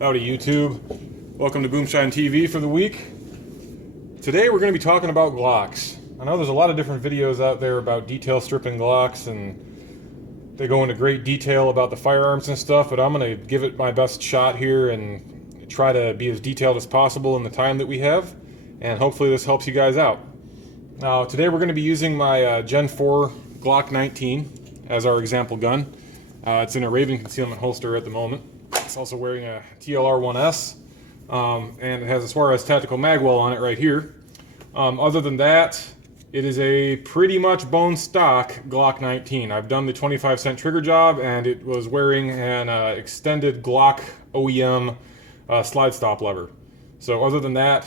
Howdy YouTube. Welcome to Boomshine TV for the week. Today we're going to be talking about Glocks. I know there's a lot of different videos out there about detail stripping Glocks and they go into great detail about the firearms and stuff, but I'm going to give it my best shot here and try to be as detailed as possible in the time that we have, and hopefully this helps you guys out. Now today we're going to be using my Gen 4 Glock 19 as our example gun. It's in a Raven concealment holster at the moment. It's also wearing a TLR-1S, and it has a Suarez tactical magwell on it right here. Other than that, it is a pretty much bone stock Glock 19. I've done the 25-cent trigger job, and it was wearing an extended Glock OEM slide stop lever. So other than that,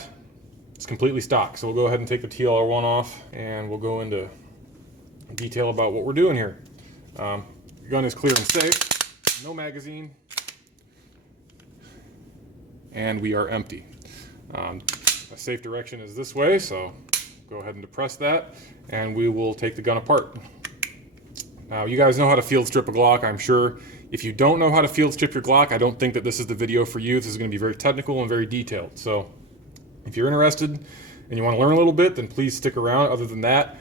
it's completely stock. So we'll go ahead and take the TLR-1 off, and we'll go into detail about what we're doing here. The gun is clear and safe, no magazine, and we are empty. A safe direction is this way, so go ahead and depress that, and we will take the gun apart. Now, you guys know how to field strip a Glock, I'm sure. If you don't know how to field strip your Glock, I don't think that this is the video for you. This is going to be very technical and very detailed. So if you're interested and you want to learn a little bit, then please stick around. Other than that,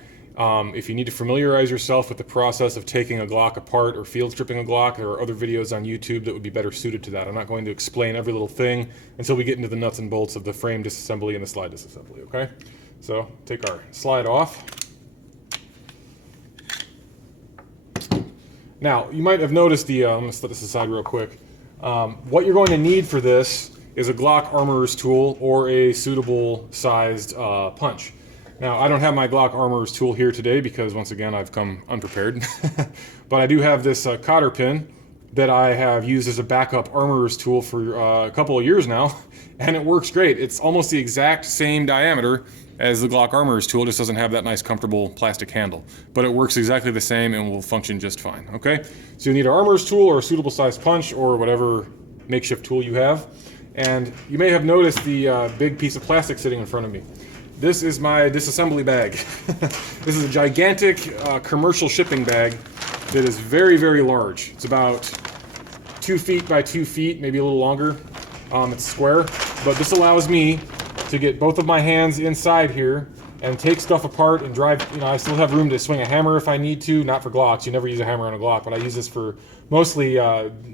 if you need to familiarize yourself with the process of taking a Glock apart or field stripping a Glock, there are other videos on YouTube that would be better suited to that. I'm not going to explain every little thing until we get into the nuts and bolts of the frame disassembly and the slide disassembly, okay? So, take our slide off. Now, you might have noticed I'm going to set this aside real quick. What you're going to need for this is a Glock armorer's tool or a suitable sized punch. Now, I don't have my Glock armorer's tool here today because, once again, I've come unprepared. But I do have this cotter pin that I have used as a backup armorer's tool for a couple of years now, and it works great. It's almost the exact same diameter as the Glock armorer's tool, just doesn't have that nice, comfortable plastic handle. But it works exactly the same and will function just fine, okay? So you need an armorer's tool or a suitable sized punch or whatever makeshift tool you have. And you may have noticed the big piece of plastic sitting in front of me. This is my disassembly bag. This is a gigantic commercial shipping bag that is very, very large. It's about 2 feet by 2 feet, maybe a little longer. It's square, but this allows me to get both of my hands inside here and take stuff apart and drive. You know, I still have room to swing a hammer if I need to, not for Glocks. You never use a hammer on a Glock, but I use this for mostly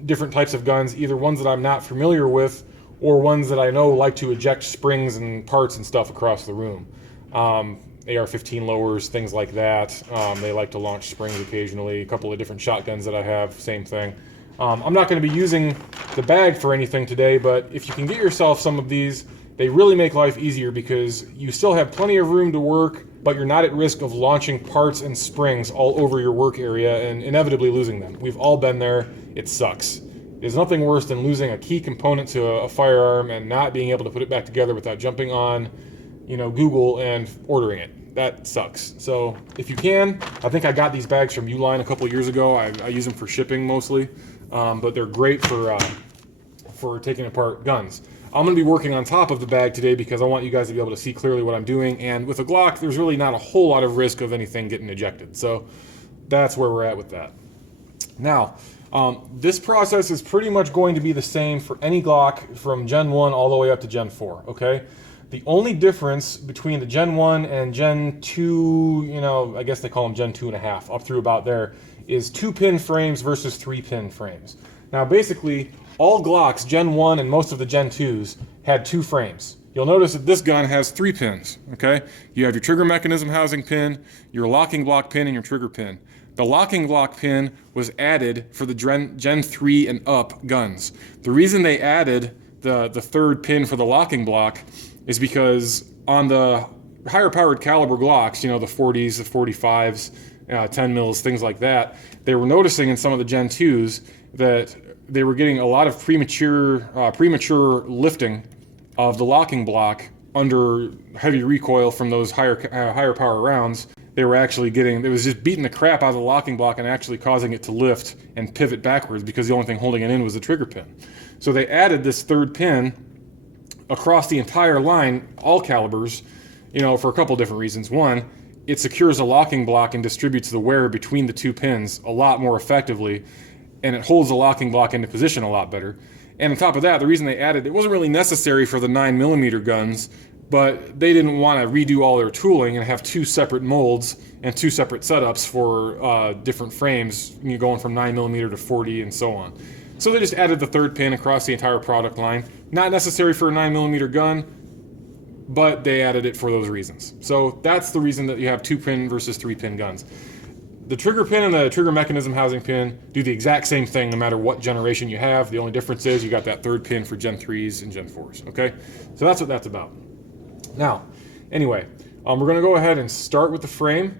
different types of guns, either ones that I'm not familiar with or ones that I know like to eject springs and parts and stuff across the room. AR-15 lowers, things like that. They like to launch springs occasionally. A couple of different shotguns that I have, same thing. I'm not going to be using the bag for anything today, but if you can get yourself some of these, they really make life easier because you still have plenty of room to work, but you're not at risk of launching parts and springs all over your work area and inevitably losing them. We've all been there. It sucks. There's nothing worse than losing a key component to a firearm and not being able to put it back together without jumping on, Google and ordering it. That sucks. So if you can, I think I got these bags from Uline a couple of years ago. I use them for shipping mostly, but they're great for taking apart guns. I'm going to be working on top of the bag today because I want you guys to be able to see clearly what I'm doing. And with a Glock, there's really not a whole lot of risk of anything getting ejected. So that's where we're at with that. Now, this process is pretty much going to be the same for any Glock from Gen 1 all the way up to Gen 4, okay? The only difference between the Gen 1 and Gen 2, I guess they call them Gen 2.5, up through about there, is 2-pin frames versus 3-pin frames. Now, basically, all Glocks, Gen 1 and most of the Gen 2s, had 2 frames. You'll notice that this gun has 3 pins, okay? You have your trigger mechanism housing pin, your locking block pin, and your trigger pin. The locking block pin was added for the Gen 3 and up guns. The reason they added the third pin for the locking block is because on the higher powered caliber Glocks, the 40s, the 45s, 10 mils, things like that, they were noticing in some of the Gen 2s that they were getting a lot of premature lifting of the locking block under heavy recoil from those higher power rounds. They were actually it was just beating the crap out of the locking block and actually causing it to lift and pivot backwards because the only thing holding it in was the trigger pin. So they added this third pin across the entire line, all calibers, for a couple different reasons. One, it secures a locking block and distributes the wear between the 2 pins a lot more effectively, and it holds the locking block into position a lot better. And on top of that, the reason they added it wasn't really necessary for the 9mm guns, but they didn't want to redo all their tooling and have two separate molds and two separate setups for different frames, going from 9mm to 40 and so on. So they just added the third pin across the entire product line. Not necessary for a 9mm gun, but they added it for those reasons. So that's the reason that you have 2-pin versus 3-pin guns. The trigger pin and the trigger mechanism housing pin do the exact same thing no matter what generation you have. The only difference is you got that third pin for Gen 3s and Gen 4s, okay? So that's what that's about. Now, anyway, we're going to go ahead and start with the frame.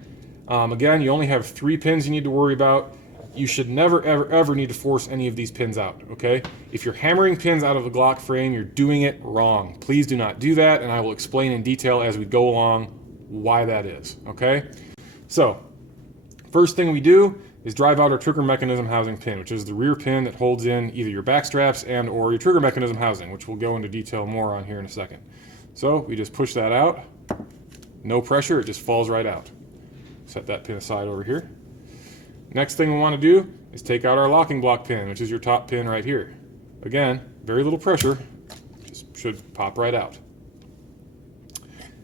Again, you only have 3 pins you need to worry about. You should never, ever, ever need to force any of these pins out, okay? If you're hammering pins out of the Glock frame, you're doing it wrong. Please do not do that, and I will explain in detail as we go along why that is, okay? So, first thing we do is drive out our trigger mechanism housing pin, which is the rear pin that holds in either your back straps and or your trigger mechanism housing, which we'll go into detail more on here in a second. So we just push that out, no pressure, it just falls right out. Set that pin aside over here. Next thing we want to do is take out our locking block pin, which is your top pin right here. Again, very little pressure, just should pop right out.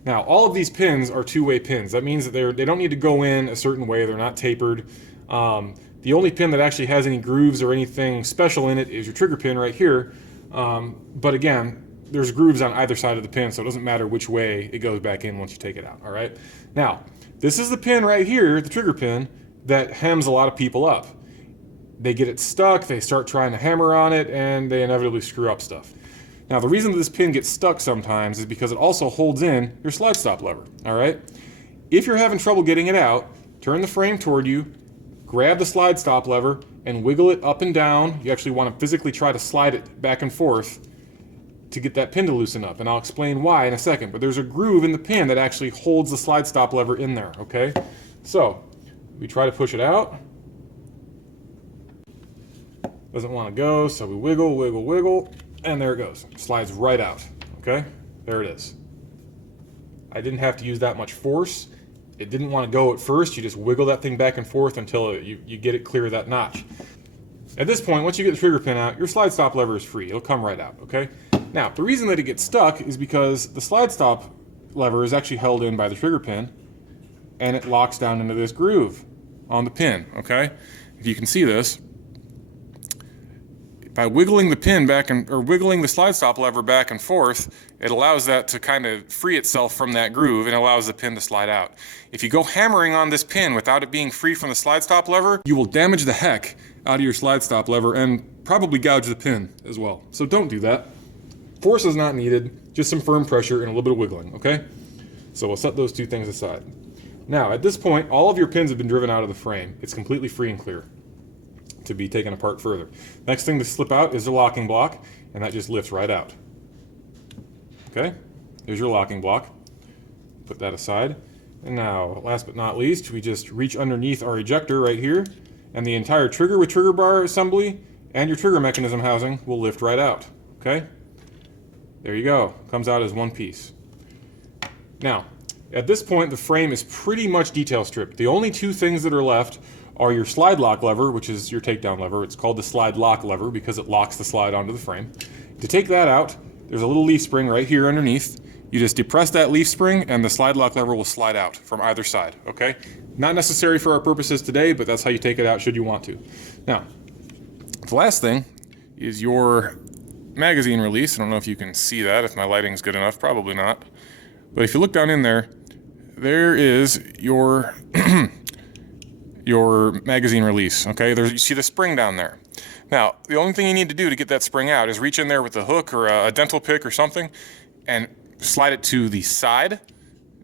Now, all of these pins are two-way pins. That means that they don't need to go in a certain way. They're not tapered. The only pin that actually has any grooves or anything special in it is your trigger pin right here. But again, there's grooves on either side of the pin, so it doesn't matter which way it goes back in once you take it out, all right? Now, this is the pin right here, the trigger pin, that hems a lot of people up. They get it stuck, they start trying to hammer on it, and they inevitably screw up stuff. Now, the reason that this pin gets stuck sometimes is because it also holds in your slide stop lever, all right? If you're having trouble getting it out, turn the frame toward you, grab the slide stop lever, and wiggle it up and down. You actually want to physically try to slide it back and forth to get that pin to loosen up, and I'll explain why in a second, but there's a groove in the pin that actually holds the slide stop lever in there, okay? So, we try to push it out. Doesn't want to go, so we wiggle, wiggle, wiggle, and there it goes. Slides right out, okay? There it is. I didn't have to use that much force. It didn't want to go at first. You just wiggle that thing back and forth until you get it clear of that notch. At this point, once you get the trigger pin out, your slide stop lever is free. It'll come right out, okay? Now, the reason that it gets stuck is because the slide stop lever is actually held in by the trigger pin, and it locks down into this groove on the pin, okay? If you can see this, by wiggling the pin back or wiggling the slide stop lever back and forth, it allows that to kind of free itself from that groove and allows the pin to slide out. If you go hammering on this pin without it being free from the slide stop lever, you will damage the heck out of your slide stop lever and probably gouge the pin as well. So don't do that. Force is not needed, just some firm pressure and a little bit of wiggling, okay? So we'll set those two things aside. Now, at this point, all of your pins have been driven out of the frame. It's completely free and clear to be taken apart further. Next thing to slip out is the locking block, and that just lifts right out. Okay, here's your locking block. Put that aside. And now, last but not least, we just reach underneath our ejector right here, and the entire trigger with trigger bar assembly and your trigger mechanism housing will lift right out. Okay? There you go. Comes out as one piece. Now, at this point, the frame is pretty much detail stripped. The only two things that are left are your slide lock lever, which is your takedown lever. It's called the slide lock lever because it locks the slide onto the frame. To take that out, there's a little leaf spring right here underneath. You just depress that leaf spring and the slide lock lever will slide out from either side, okay? Not necessary for our purposes today, but that's how you take it out should you want to. Now, the last thing is your magazine release. I don't know if you can see that, if my lighting's good enough, probably not. But if you look down in there, there is your your magazine release, okay? You see the spring down there. Now, the only thing you need to do to get that spring out is reach in there with a hook or a dental pick or something and slide it to the side,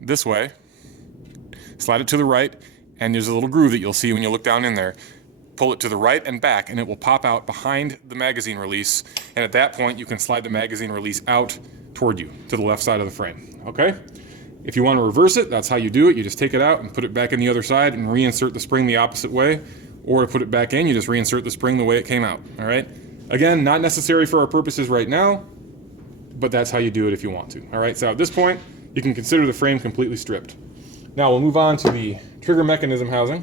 this way. Slide it to the right, and there's a little groove that you'll see when you look down in there. Pull it to the right and back, and it will pop out behind the magazine release, and at that point, you can slide the magazine release out toward you, to the left side of the frame, okay? If you want to reverse it, that's how you do it. You just take it out and put it back in the other side and reinsert the spring the opposite way. Or to put it back in, you just reinsert the spring the way it came out, all right? Again, not necessary for our purposes right now, but that's how you do it if you want to, all right? So at this point, you can consider the frame completely stripped. Now we'll move on to the trigger mechanism housing,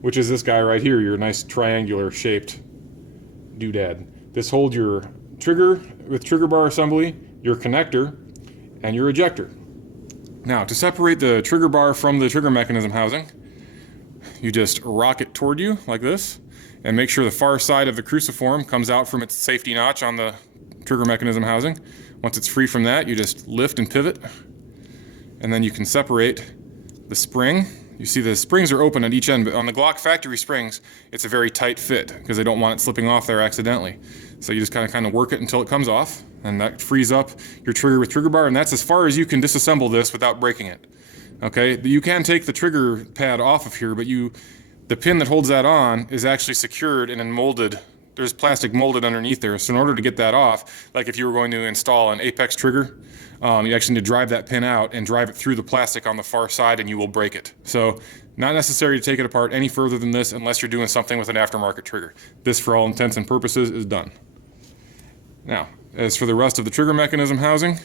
which is this guy right here, your nice triangular shaped doodad. This holds your trigger with trigger bar assembly, your connector, and your ejector. Now, to separate the trigger bar from the trigger mechanism housing, you just rock it toward you like this, and make sure the far side of the cruciform comes out from its safety notch on the trigger mechanism housing. Once it's free from that, you just lift and pivot, and then you can separate the spring. You see the springs are open at each end, but on the Glock factory springs, it's a very tight fit because they don't want it slipping off there accidentally. So you just kind of work it until it comes off, and that frees up your trigger with trigger bar, and that's as far as you can disassemble this without breaking it. Okay, you can take the trigger pad off of here, but the pin that holds that on is actually secured and then molded. There's plastic molded underneath there, so in order to get that off, like if you were going to install an apex trigger, you actually need to drive that pin out and drive it through the plastic on the far side, and you will break it. So not necessary to take it apart any further than this unless you're doing something with an aftermarket trigger. This, for all intents and purposes, is done. Now, as for the rest of the trigger mechanism housing,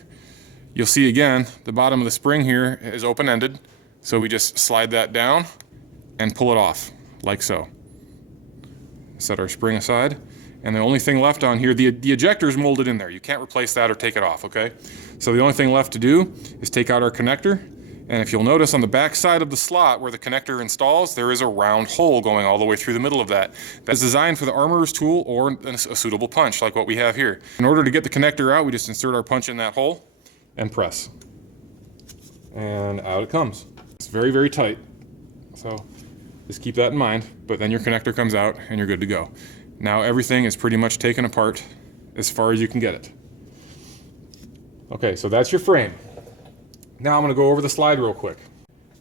you'll see again, the bottom of the spring here is open-ended, so we just slide that down and pull it off, like so. Set our spring aside, and the only thing left on here, the ejector is molded in there. You can't replace that or take it off, okay? So the only thing left to do is take out our connector, and if you'll notice on the back side of the slot where the connector installs, there is a round hole going all the way through the middle of that. That's designed for the armorer's tool or a suitable punch like what we have here. In order to get the connector out, we just insert our punch in that hole and press. And out it comes. It's very, very tight. So just keep that in mind, but then your connector comes out and you're good to go. Now everything is pretty much taken apart as far as you can get it. Okay, so that's your frame. Now I'm gonna go over the slide real quick.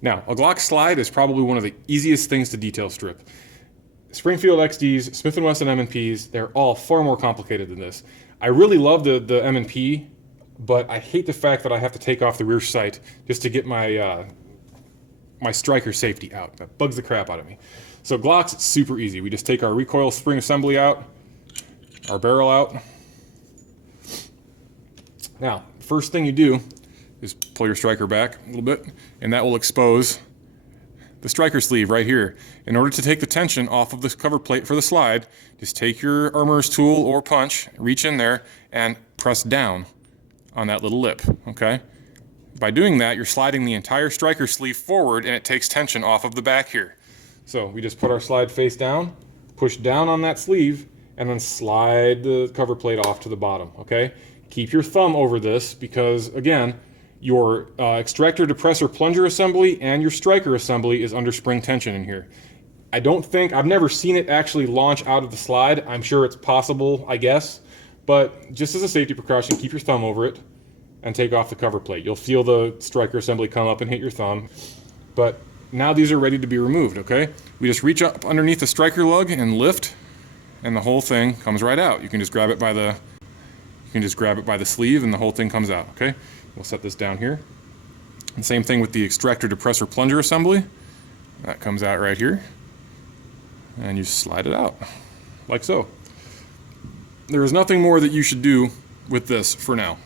Now, a Glock slide is probably one of the easiest things to detail strip. Springfield XDs, Smith & Wesson M&Ps, they're all far more complicated than this. I really love the M&P, but I hate the fact that I have to take off the rear sight just to get my my striker safety out. That bugs the crap out of me. So Glocks, it's super easy. We just take our recoil spring assembly out, our barrel out. Now, first thing you do is pull your striker back a little bit, and that will expose the striker sleeve right here. In order to take the tension off of this cover plate for the slide, just take your armorer's tool or punch, reach in there, and press down on that little lip, okay? By doing that, you're sliding the entire striker sleeve forward, and it takes tension off of the back here. So we just put our slide face down, push down on that sleeve, and then slide the cover plate off to the bottom, okay? Keep your thumb over this because, again, your extractor depressor plunger assembly and your striker assembly is under spring tension in here. I've never seen it actually launch out of the slide. I'm sure it's possible, I guess, but just as a safety precaution, keep your thumb over it and take off the cover plate. You'll feel the striker assembly come up and hit your thumb, but now these are ready to be removed, okay? We just reach up underneath the striker lug and lift, and the whole thing comes right out. You can just grab it by the sleeve and the whole thing comes out, okay? We'll set this down here. And same thing with the extractor depressor plunger assembly. That comes out right here. And you slide it out, like so. There is nothing more that you should do with this for now.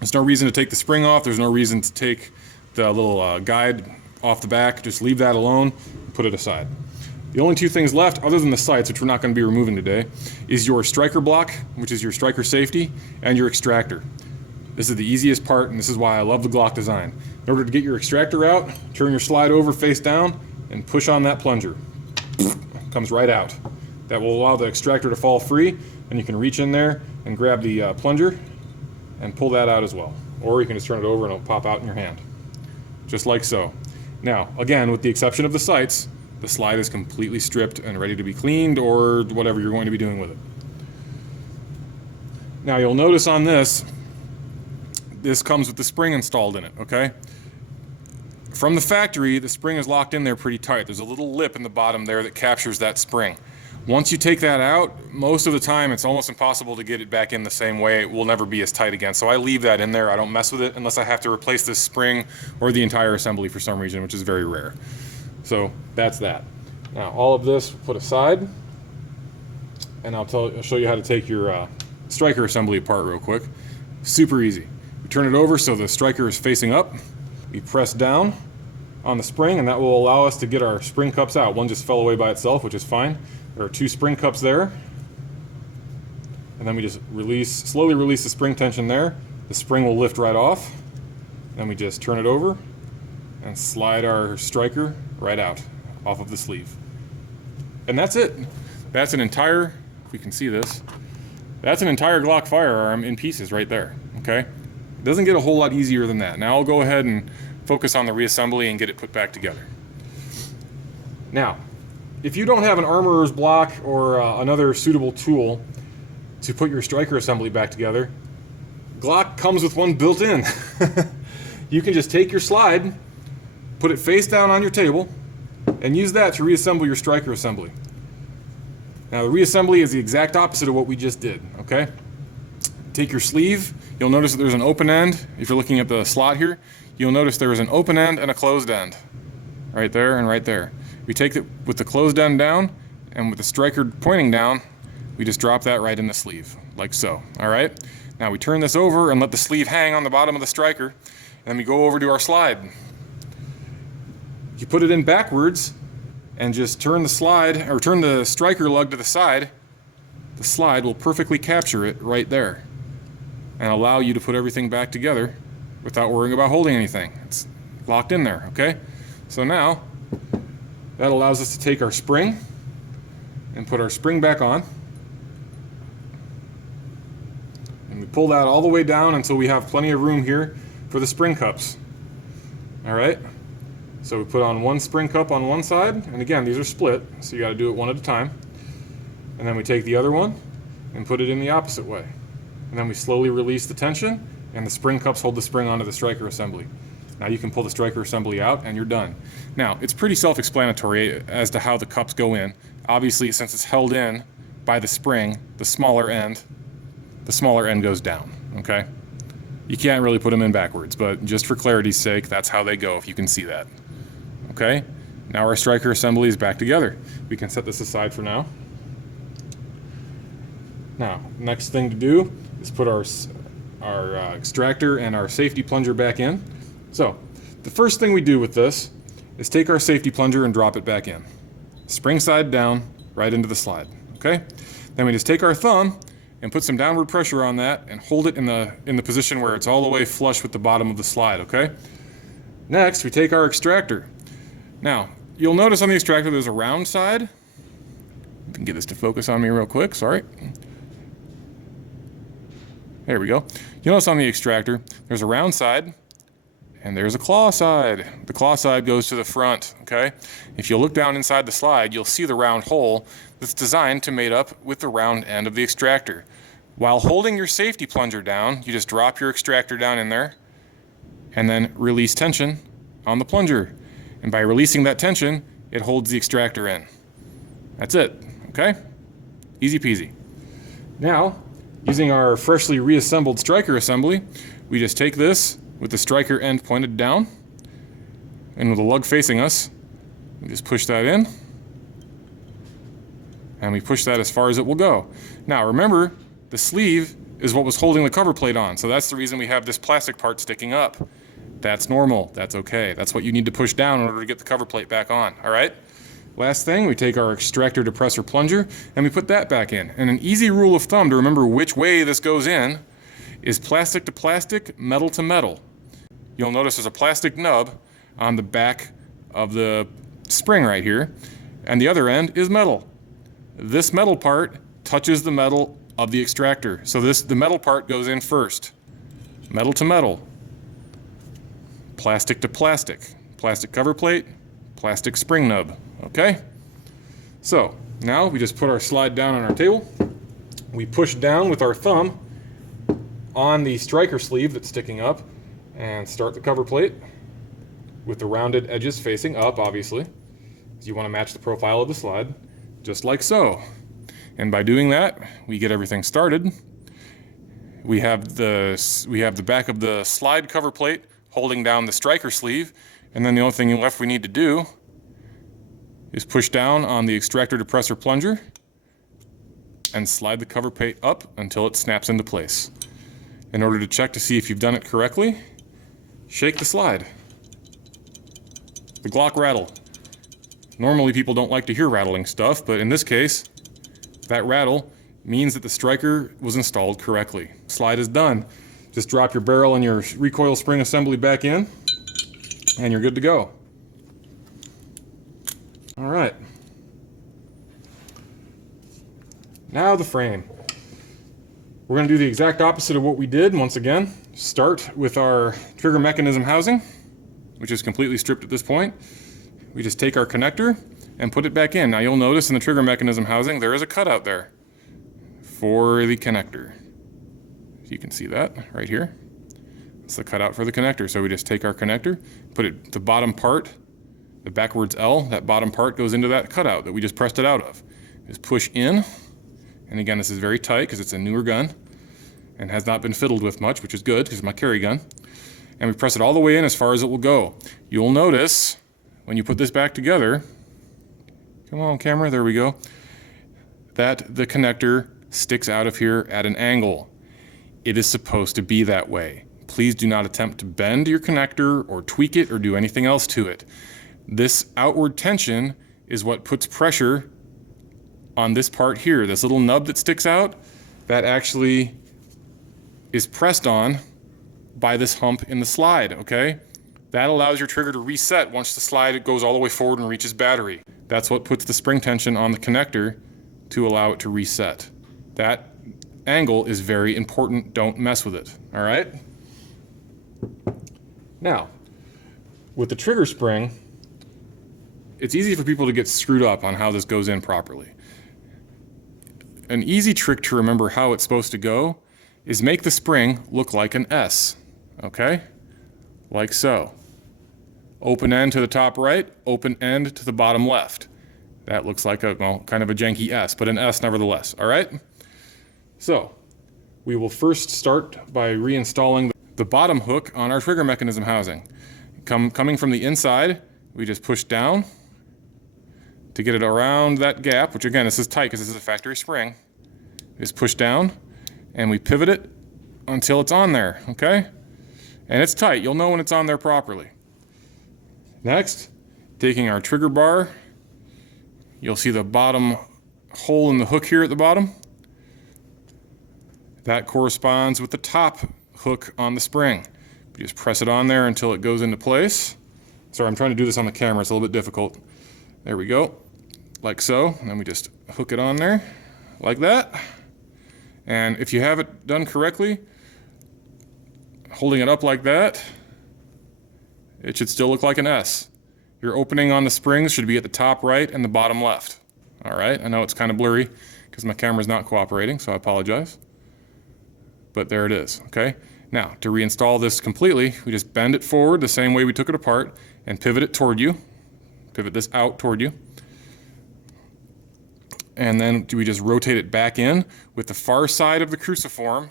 There's no reason to take the spring off. There's no reason to take the little guide off the back. Just leave that alone and put it aside. The only two things left, other than the sights, which we're not going to be removing today, is your striker block, which is your striker safety, and your extractor. This is the easiest part, and this is why I love the Glock design. In order to get your extractor out, turn your slide over face down and push on that plunger. It comes right out. That will allow the extractor to fall free, and you can reach in there and grab the plunger and pull that out as well. Or you can just turn it over and it'll pop out in your hand. Just like so. Now, again, with the exception of the sights, the slide is completely stripped and ready to be cleaned or whatever you're going to be doing with it. Now you'll notice on this comes with the spring installed in it, okay? From the factory, the spring is locked in there pretty tight. There's a little lip in the bottom there that captures that spring. Once you take that out, most of the time it's almost impossible to get it back in the same way. It will never be as tight again. So I leave that in there. I don't mess with it unless I have to replace this spring or the entire assembly for some reason, which is very rare. So that's that. Now all of this put aside, and I'll show you how to take your striker assembly apart real quick. Super easy. We turn it over so the striker is facing up. We press down on the spring, and that will allow us to get our spring cups out. One just fell away by itself, which is fine. There are two spring cups there. And and then we just slowly release the spring tension there. The spring will lift right off. Then we just turn it over and slide our striker right out off of the sleeve. And that's it. That's an entire, if we can see this, that's an entire Glock firearm in pieces right there, okay? It doesn't get a whole lot easier than that. Now I'll go ahead and focus on the reassembly and get it put back together. Now, if you don't have an armorer's block or another suitable tool to put your striker assembly back together, Glock comes with one built in. You can just take your slide, put it face down on your table, and use that to reassemble your striker assembly. Now the reassembly is the exact opposite of what we just did, okay? Take your sleeve, you'll notice that there's an open end. If you're looking at the slot here, you'll notice there is an open end and a closed end. Right there and right there. We take it with the closed end down, and with the striker pointing down, we just drop that right in the sleeve, like so, all right? Now we turn this over and let the sleeve hang on the bottom of the striker, and then we go over to our slide. You put it in backwards and just turn the slide, or turn the striker lug to the side. The slide will perfectly capture it right there and allow you to put everything back together without worrying about holding anything. It's locked in there, okay? So now, that allows us to take our spring and put our spring back on. And we pull that all the way down until we have plenty of room here for the spring cups. All right? So we put on one spring cup on one side, and again, these are split, so you gotta do it one at a time. And then we take the other one and put it in the opposite way. And then we slowly release the tension, and the spring cups hold the spring onto the striker assembly. Now you can pull the striker assembly out and you're done. Now, it's pretty self-explanatory as to how the cups go in. Obviously, since it's held in by the spring, the smaller end goes down, okay? You can't really put them in backwards, but just for clarity's sake, that's how they go, if you can see that. Okay, now our striker assembly is back together. We can set this aside for now. Now, next thing to do is put our extractor and our safety plunger back in. So, the first thing we do with this is take our safety plunger and drop it back in. Spring side down, right into the slide, okay? Then we just take our thumb and put some downward pressure on that and hold it in the position where it's all the way flush with the bottom of the slide, okay? Next, we take our extractor. Now, you'll notice on the extractor there's a round side. I can get this to focus on me real quick, sorry. There we go. You'll notice on the extractor there's a round side and there's a claw side. The claw side goes to the front, okay? If you look down inside the slide, you'll see the round hole that's designed to mate up with the round end of the extractor. While holding your safety plunger down, you just drop your extractor down in there and then release tension on the plunger. And by releasing that tension, it holds the extractor in. That's it, okay? Easy peasy. Now, using our freshly reassembled striker assembly, we just take this with the striker end pointed down, and with the lug facing us, we just push that in, and we push that as far as it will go. Now remember, the sleeve is what was holding the cover plate on, so that's the reason we have this plastic part sticking up. That's normal, that's okay. That's what you need to push down in order to get the cover plate back on, all right? Last thing, we take our extractor depressor plunger and we put that back in. And an easy rule of thumb to remember which way this goes in is plastic to plastic, metal to metal. You'll notice there's a plastic nub on the back of the spring right here, and the other end is metal. This metal part touches the metal of the extractor. So the metal part goes in first. Metal to metal. Plastic to plastic. Plastic cover plate, plastic spring nub, okay? So, now we just put our slide down on our table. We push down with our thumb on the striker sleeve that's sticking up and start the cover plate with the rounded edges facing up, obviously. You want to match the profile of the slide, just like so. And by doing that, we get everything started. We have the back of the slide cover plate holding down the striker sleeve, and then the only thing left we need to do is push down on the extractor depressor plunger and slide the cover plate up until it snaps into place. In order to check to see if you've done it correctly, shake the slide. The Glock rattle. Normally people don't like to hear rattling stuff, but in this case, that rattle means that the striker was installed correctly. Slide is done. Just drop your barrel and your recoil spring assembly back in, and you're good to go. All right. Now the frame. We're going to do the exact opposite of what we did once again. Start with our trigger mechanism housing, which is completely stripped at this point. We just take our connector and put it back in. Now you'll notice in the trigger mechanism housing there is a cutout there for the connector. You can see that right here. It's the cutout for the connector. So we just take our connector, put it, the bottom part, the backwards L, that bottom part goes into that cutout that we just pressed it out of. Just push in, and again this is very tight because it's a newer gun and has not been fiddled with much, which is good because it's my carry gun. And we press it all the way in as far as it will go. You'll notice when you put this back together, come on camera, there we go, that the connector sticks out of here at an angle. It is supposed to be that way. Please do not attempt to bend your connector or tweak it or do anything else to it. This outward tension is what puts pressure on this part here. This little nub that sticks out, that actually is pressed on by this hump in the slide, okay? That allows your trigger to reset once the slide goes all the way forward and reaches battery. That's what puts the spring tension on the connector to allow it to reset. That angle is very important. Don't mess with it, all right? Now, with the trigger spring, it's easy for people to get screwed up on how this goes in properly. An easy trick to remember how it's supposed to go is make the spring look like an S, okay? Like so. Open end to the top right, open end to the bottom left. That looks like a, well, kind of a janky S, but an S nevertheless, all right? So, we will first start by reinstalling the bottom hook on our trigger mechanism housing. Coming from the inside, we just push down to get it around that gap, which again, this is tight because this is a factory spring. Just push down and we pivot it until it's on there, okay? And it's tight, you'll know when it's on there properly. Next, taking our trigger bar, you'll see the bottom hole in the hook here at the bottom. That corresponds with the top hook on the spring. You just press it on there until it goes into place. Sorry, I'm trying to do this on the camera, it's a little bit difficult. There we go, like so, and then we just hook it on there, like that. And if you have it done correctly, holding it up like that, it should still look like an S. Your opening on the springs should be at the top right and the bottom left. All right, I know it's kind of blurry because my camera's not cooperating, so I apologize. But there it is, okay? Now, to reinstall this completely, we just bend it forward the same way we took it apart and pivot it toward you. Pivot this out toward you. And then we just rotate it back in with the far side of the cruciform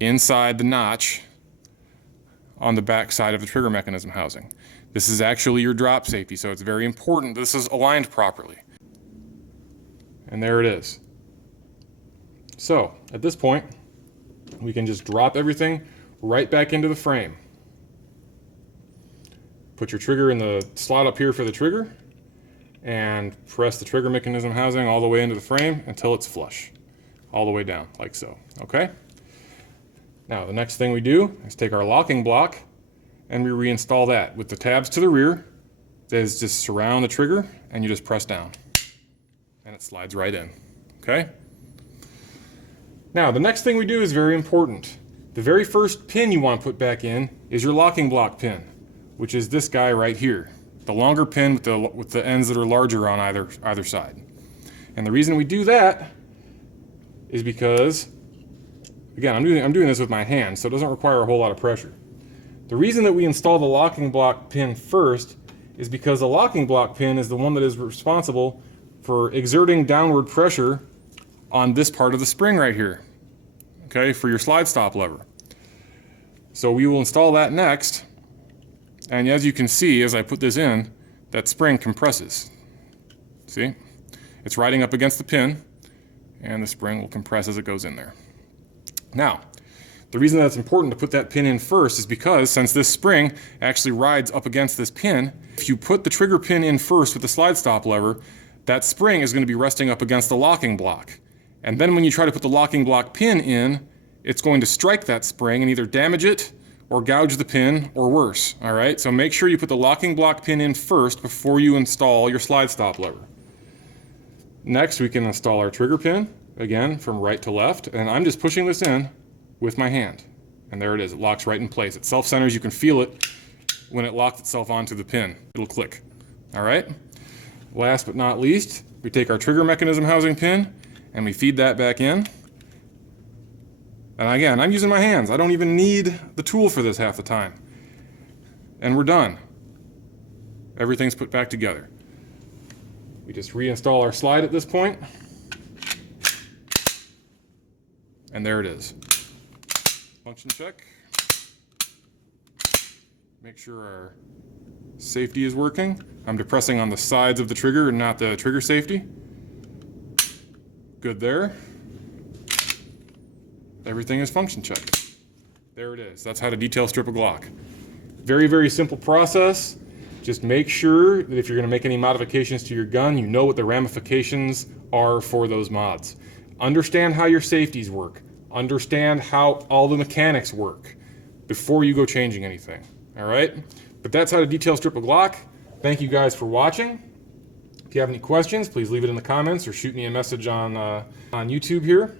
inside the notch on the back side of the trigger mechanism housing. This is actually your drop safety, so it's very important this is aligned properly. And there it is. So, at this point, we can just drop everything right back into the frame. Put your trigger in the slot up here for the trigger and press the trigger mechanism housing all the way into the frame until it's flush. All the way down, like so, okay? Now, the next thing we do is take our locking block and we reinstall that with the tabs to the rear. That is just surround the trigger and you just press down and it slides right in, okay? Now, the next thing we do is very important. The very first pin you want to put back in is your locking block pin, which is this guy right here. The longer pin with the ends that are larger on either side. And the reason we do that is because, again, I'm doing this with my hand, so it doesn't require a whole lot of pressure. The reason that we install the locking block pin first is because the locking block pin is the one that is responsible for exerting downward pressure on this part of the spring right here, okay, for your slide stop lever. So we will install that next, and as you can see, as I put this in, that spring compresses. See? It's riding up against the pin, and the spring will compress as it goes in there. Now, the reason that it's important to put that pin in first is because since this spring actually rides up against this pin, if you put the trigger pin in first with the slide stop lever, that spring is going to be resting up against the locking block. And then when you try to put the locking block pin in, it's going to strike that spring and either damage it or gouge the pin or worse, all right? So make sure you put the locking block pin in first before you install your slide stop lever. Next, we can install our trigger pin, again, from right to left, and I'm just pushing this in with my hand. And there it is, it locks right in place. It self-centers, you can feel it when it locks itself onto the pin. It'll click, all right? Last but not least, we take our trigger mechanism housing pin and we feed that back in. And again, I'm using my hands. I don't even need the tool for this half the time. And we're done. Everything's put back together. We just reinstall our slide at this point. And there it is. Function check. Make sure our safety is working. I'm depressing on the sides of the trigger and not the trigger safety. Good there. Everything is function checked. There it is. That's how to detail strip a Glock. Very, very simple process. Just make sure that if you're going to make any modifications to your gun, you know what the ramifications are for those mods. Understand how your safeties work. Understand how all the mechanics work before you go changing anything. All right? But that's how to detail strip a Glock. Thank you guys for watching. If you have any questions, please leave it in the comments or shoot me a message on YouTube here.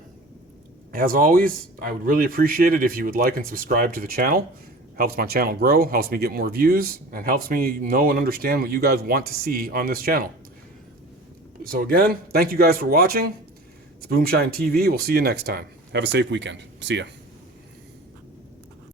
As always, I would really appreciate it if you would like and subscribe to the channel. Helps my channel grow, helps me get more views, and helps me know and understand what you guys want to see on this channel. So again, thank you guys for watching. It's Boomshine TV. We'll see you next time. Have a safe weekend. See ya.